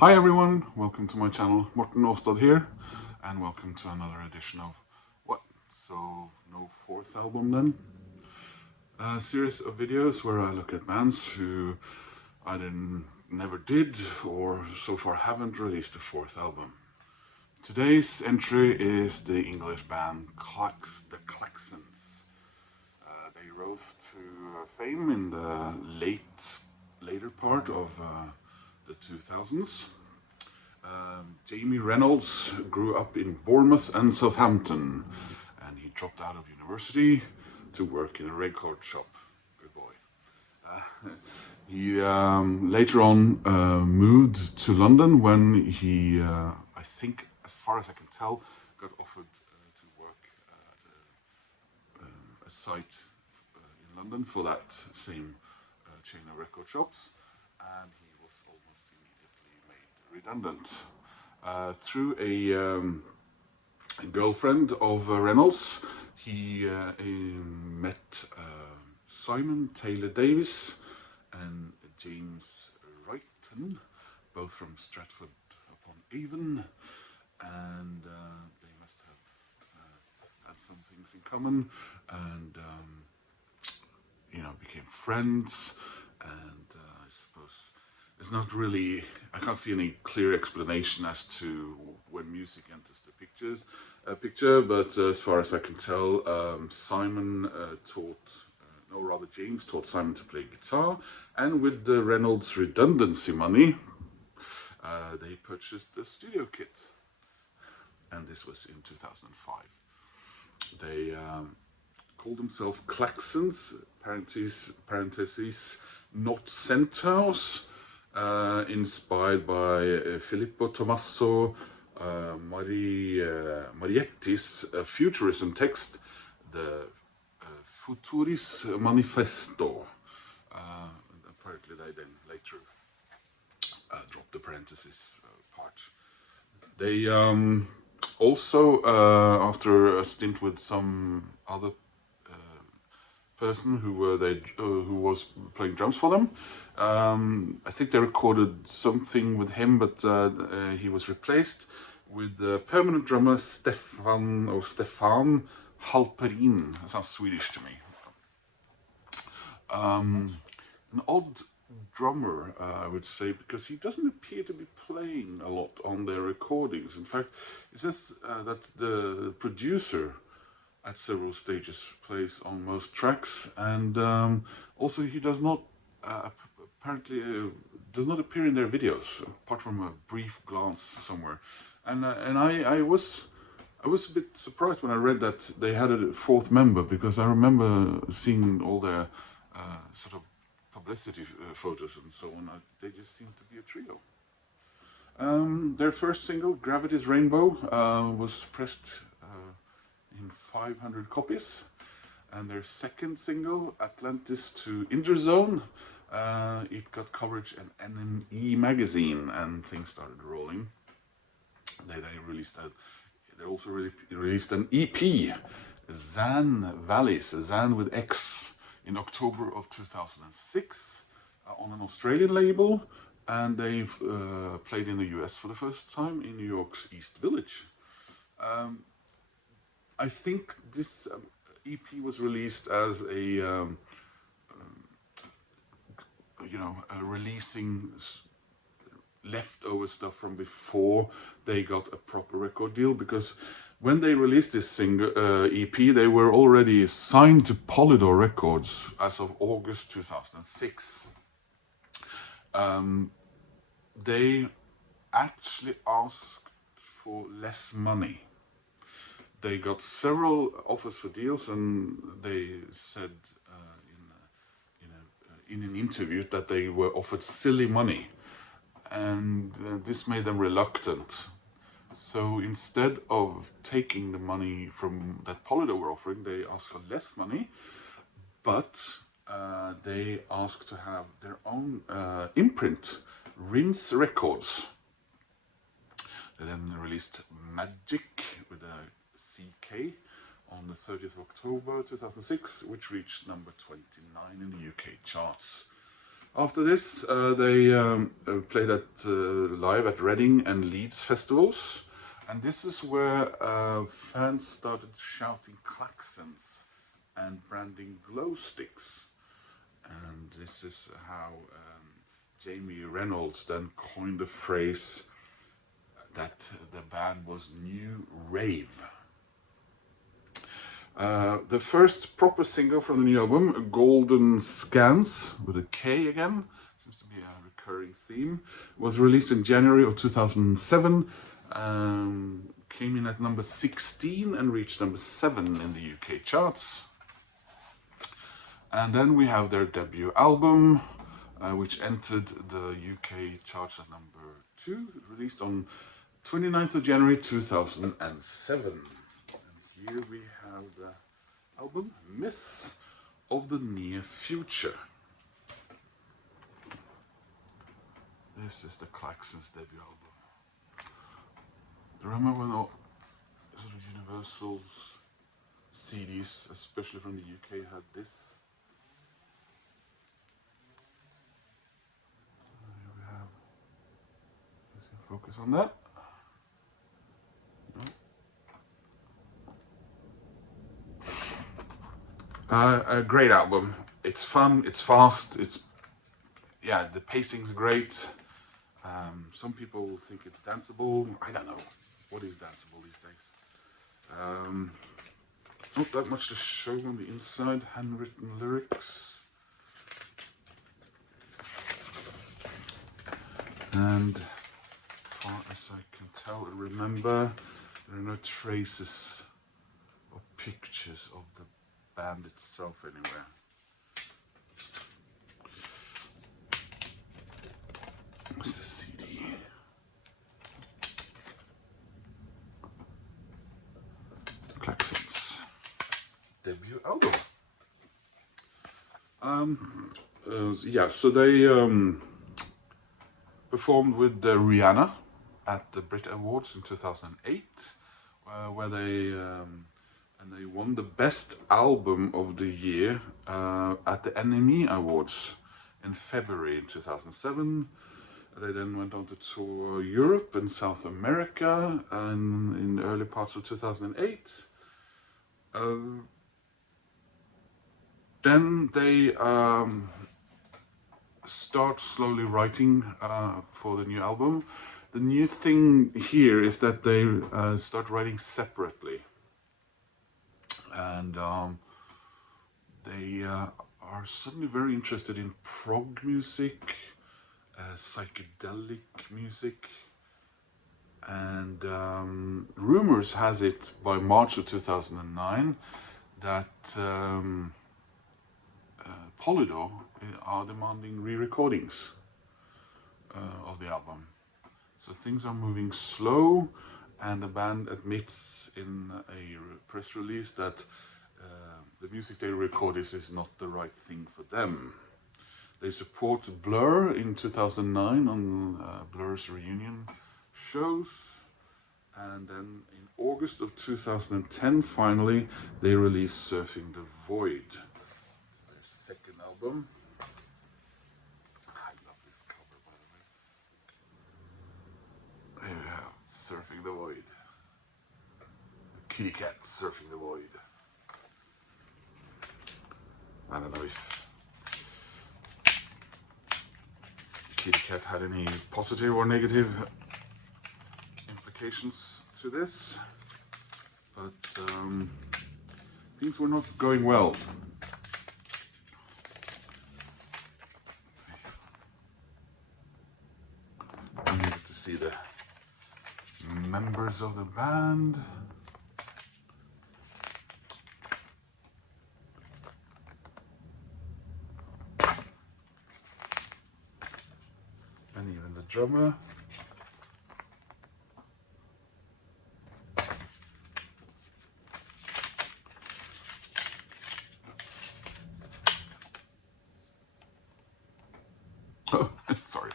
Hi everyone, welcome to my channel. Morten Aastad here, and welcome to another edition of what? So, no fourth album then? A series of videos where I look at bands who either never did or so far haven't released a fourth album. Today's entry is the English band the Klaxons. They rose to fame in the later part of the 2000s. Jamie Reynolds grew up in Bournemouth and Southampton, and he dropped out of university to work in a record shop. Good boy. He later on moved to London when he, I think, as far as I can tell, got offered to work at a site in London for that same chain of record shops, and he was almost immediately made redundant. Through a girlfriend of Reynolds, he met Simon Taylor Davis and James Wrighton, both from Stratford upon Avon, and they must have had some things in common, and became friends. And I suppose it's not really, I can't see any clear explanation as to when music enters the picture, but as far as I can tell, James taught Simon to play guitar, and with the Reynolds redundancy money, they purchased the studio kit, and this was in 2005. They called themselves Klaxons, parentheses, not centaurs, inspired by Filippo Tommaso Marietti's futurism text, the Futuris Manifesto. Apparently they then later dropped the parentheses part. They also, after a stint with some other person who was playing drums for them, I think they recorded something with him, but he was replaced with the permanent drummer Stefan Halperin. That sounds Swedish to me. An odd drummer, I would say, because he doesn't appear to be playing a lot on their recordings. In fact, it says that the producer at several stages plays on most tracks, and also he does not apparently does not appear in their videos, apart from a brief glance somewhere. And I was a bit surprised when I read that they had a fourth member, because I remember seeing all their sort of publicity photos and so on. They just seem to be a trio. Their first single, Gravity's Rainbow, was pressed in 500 copies, and their second single, Atlantis to Inner Zone, it got coverage in NME magazine, and things started rolling. They also released an EP, Zan Valleys, Zan with X, in October of 2006 on an Australian label, and they've played in the US for the first time in New York's East Village. I think this EP was released as releasing leftover stuff from before they got a proper record deal, because when they released this single EP, they were already signed to Polydor Records as of August 2006. They actually asked for less money. They got several offers for deals, and they said in an interview that they were offered silly money, and this made them reluctant. So instead of taking the money from that Polydor were offering, they asked for less money, but they asked to have their own imprint, Rinse Records. They then released Magic with a CK on the 30th of October 2006, which reached number 29 in the UK charts. After this, they played live at Reading and Leeds festivals, and this is where fans started shouting Klaxons and branding glow sticks. And this is how Jamie Reynolds then coined the phrase that the band was Nu-rave. The first proper single from the new album, Golden Scans, with a K again, seems to be a recurring theme, was released in January of 2007, came in at number 16 and reached number 7 in the UK charts. And then we have their debut album, which entered the UK charts at number 2, released on 29th of January 2007. And here we have the album, Myths of the Near Future. This is the Klaxons debut album. Remember when all sort of Universal's CDs, especially from the UK, had this? Here we have, let's see, focus on that. A great album. It's fun, it's fast, yeah, the pacing's great. Some people think it's danceable. I don't know. What is danceable these days? Not that much to show on the inside. Handwritten lyrics. And as far as I can tell and remember, there are no traces or pictures of the band itself anywhere. What's the CD? Klaxons debut album. Yeah, so they performed with Rihanna at the Brit Awards in 2008, where they won the Best Album of the Year at the NME Awards in February in 2007. They then went on to tour Europe and South America and in the early parts of 2008. Then they start slowly writing for the new album. The new thing here is that they start writing separately. And they are suddenly very interested in prog music, psychedelic music, and rumors has it by March of 2009 that Polydor are demanding re-recordings of the album. So things are moving slow, and the band admits in a press release that the music they record is not the right thing for them. They supported Blur in 2009 on Blur's reunion shows, and then in August of 2010 finally they released Surfing the Void. It's their second album. I love this cover, by the way. Here we have Surfing the Void. The kitty cat surfing the void. I don't know if kitty cat had any positive or negative implications to this, but things were not going well. I needed to see the members of the band. And even the drummer. Oh, sorry.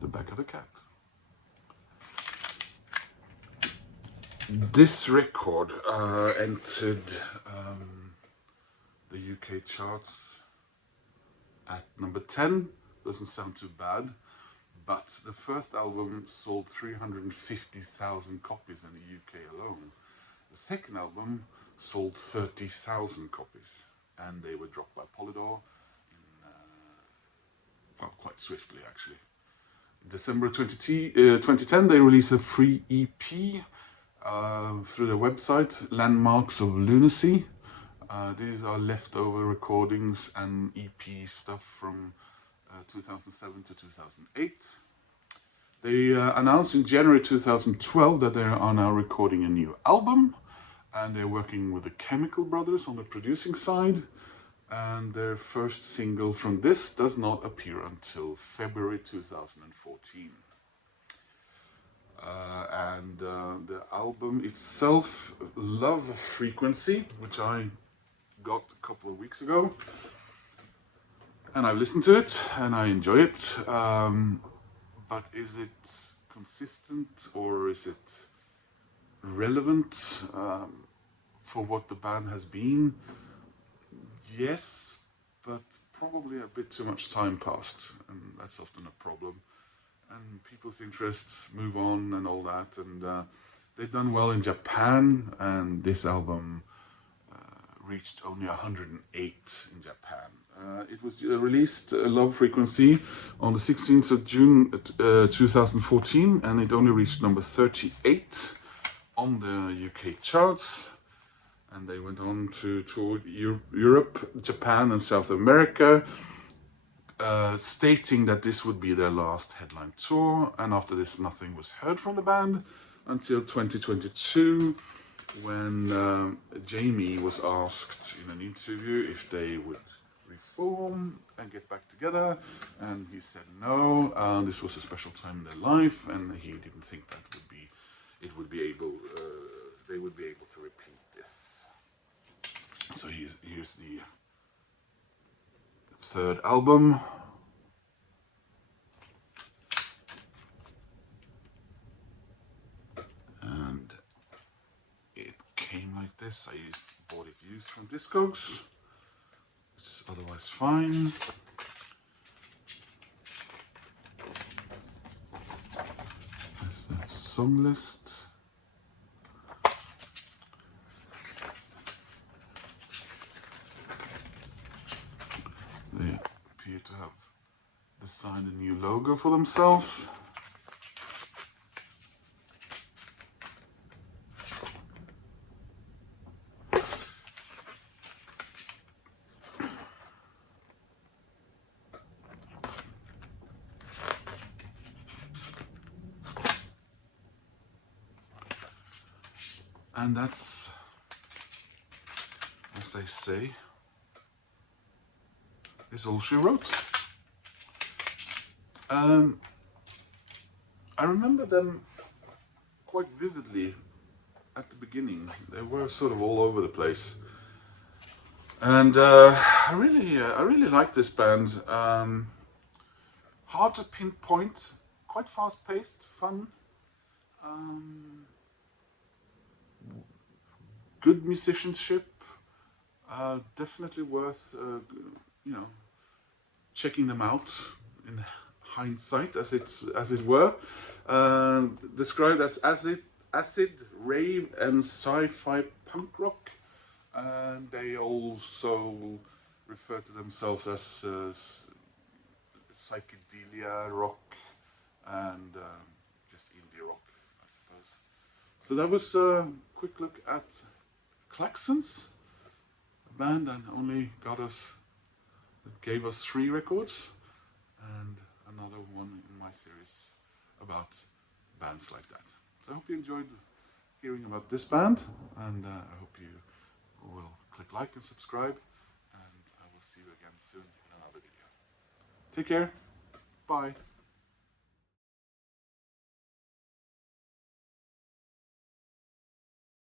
The back of the cat. This record entered the UK charts at number 10. Doesn't sound too bad, but the first album sold 350,000 copies in the UK alone. The second album sold 30,000 copies, and they were dropped by Polydor well, quite swiftly actually. In December 2010, they released a free EP through their website, Landmarks of Lunacy. These are leftover recordings and EP stuff from 2007 to 2008. They announced in January 2012 that they are now recording a new album, and they're working with the Chemical Brothers on the producing side. And their first single from this does not appear until February 2014. The album itself, Love Frequency, which I got a couple of weeks ago, and I've listened to it and I enjoy it, but is it consistent or is it relevant for what the band has been? Yes, but probably a bit too much time passed, and that's often a problem. And people's interests move on and all that, and they've done well in Japan, and this album reached only 108 in Japan. It was released, Love Frequency, on the 16th of June 2014, and it only reached number 38 on the UK charts. And they went on to tour Europe, Japan, and South America, stating that this would be their last headline tour. And after this, nothing was heard from the band until 2022, when Jamie was asked in an interview if they would reform and get back together, and he said no. This was a special time in their life, and he didn't think that they would be able to repeat this. So here's the third album. And it came like this. I bought it used from Discogs. It's otherwise fine. There's the song list. They appear to have designed a new logo for themselves. And that's, as they say, is all she wrote. I remember them quite vividly at the beginning. They were sort of all over the place, and I really like this band. Hard to pinpoint, quite fast-paced, fun. Good musicianship, definitely worth checking them out in hindsight, as it were. Described as acid, rave, and sci-fi punk rock, and they also refer to themselves as psychedelia rock and just indie rock, I suppose. So that was a quick look at Klaxons, a band that only gave us 3 records, and another one in my series about bands like that. So I hope you enjoyed hearing about this band, and I hope you will click like and subscribe, and I will see you again soon in another video. Take care, bye.